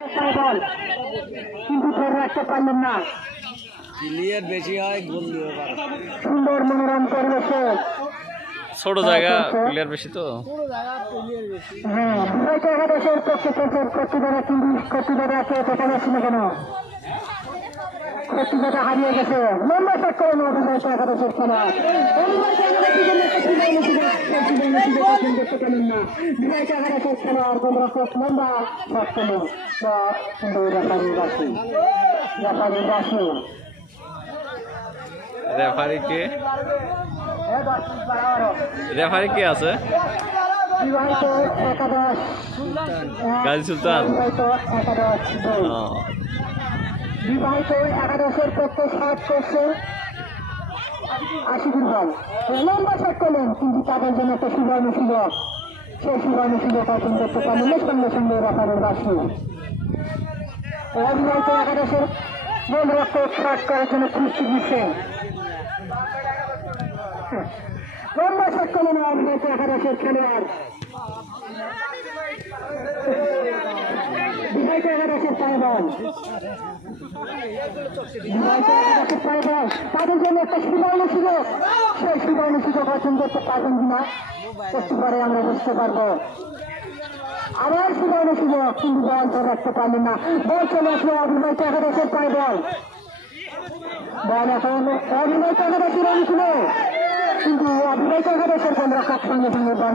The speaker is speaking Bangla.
কিন্তু ধরে রাখতে পারলেন না। ক্লিয়ার বেশি হয় গোল দিতে পারে। সুন্দর মনোরম পরিবেশে ছোট জায়গা প্লেয়ার বেশি তো হ্যাঁ একাদশের পক্ষে থেকে কর্তৃপক্ষ কিন্তু কর্তৃপক্ষকে দেখা যাচ্ছে না কেন কর্তৃপক্ষ হারিয়ে গেছে লম্বা শট করে নেওয়া একাদশের খেলা দেখতে পেলেন না একাদশের খেলা আর গোলরক্ষক লম্বা শট করলেন কিন্তু রেফারির বাসী রেফারি কে আছে? বিবাহিত একাদশ গাজী সুলতান। একাদশ বিবাহিত একাদশের পক্ষে শট করছে আশিকুর বল লম্বা শট করলেন কিন্তু তাদের জন্য একটা সুবর্ণ সুযোগ সেই সুবর্ণ সুযোগ অর্জন করতে পারলেন সঙ্গে সঙ্গে রেফারির বাসী অবিবাহিত একাদশের গোলরক্ষক শট করার জন্য খুশি দিচ্ছে লম্বা শট করলেন অবিবাহিত একাদশের খেলোয়াড় বিবাহিত একাদশের পায়বল তাদের জন্য একটা সুবর্ণ সুযোগ সেই সুবর্ণ সুযোগ অর্জন করতে পারবেন কিনা একটু পরে আমরা বুঝতে পারবো আবার সুবর্ণ সুযোগ কিন্তু বল ধরে রাখতে পারলেন না বল চলে আসলো অবিবাহিত একাদশের পায়বল বল এখন অবিবাহিত একাদশের অংশ কিন্তু অবিবাহিত একাদশের গোলরক্ষক সঙ্গে সঙ্গে বল